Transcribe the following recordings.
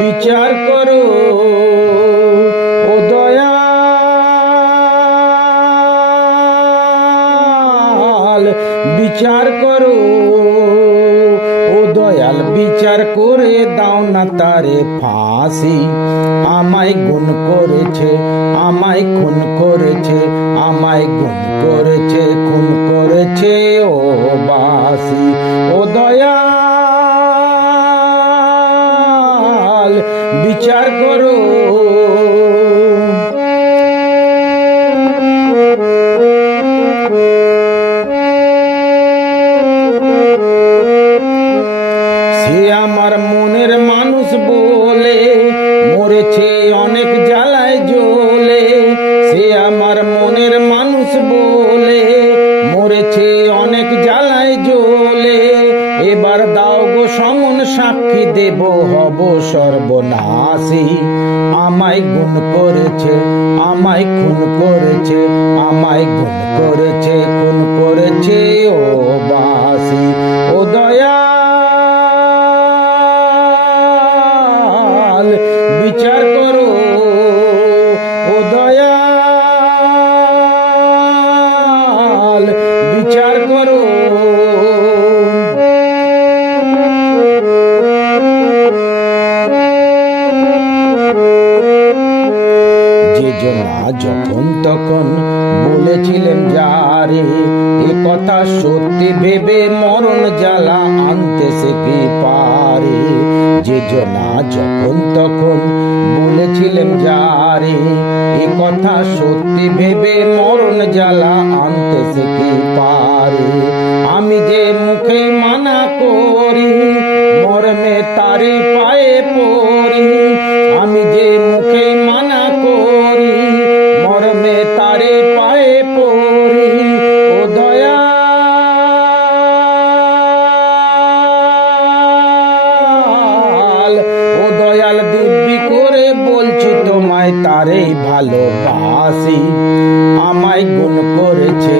বিচার করো। ও দয়াল বিচার করো। ও দয়াল বিচার করে দাও না তারে ফাঁসি। আমায় গুণ করেছে, আমায় খুন করেছে, আমায় গুণ করেছে, খুন করেছে ও বাসি, ও দয়াল, বিচার করো। মরেছে অনেক জ্বালায় জ্বলে। সে আমার মনের মানুষ বলে, মরেছে, অনেক জ্বালায় জ্বলে। এবার দাও গো সমন সাক্ষী, দেব হব সর্বনাশী। আমায় গুণ করেছে, আমায় খুন করেছে, আমায় গুণ করেছে, খুন করেছে, ও বাসি। বিচার করো, ও দয়াল, বিচার করো। যে জনা যখন তখন বলেছিলেন যারে এ কথা সত্যি ভেবে মরণ জ্বালা আনতে সে পারে? যে জনা যখন তখন বলেছিলেন যারে এ কথা সত্যি ভেবে মরণ জ্বালা আনতে কি পারে? আমি যে মুখে মানা করি, মরমে তারে পায়ে পড়ি। আমি যে মুখে মানা করি, মরমে তারে পায়ে পড়ি। ও দয়াল ও দয়াল দিব্যি করে বলছি তোমায় তারে ভালোবাসি, আমায় গুণ করেছে,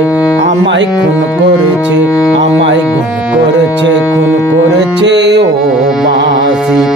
আমায় খুন করেছে, আমায় গুণ করেছে, খুন করেছে ও বাসি।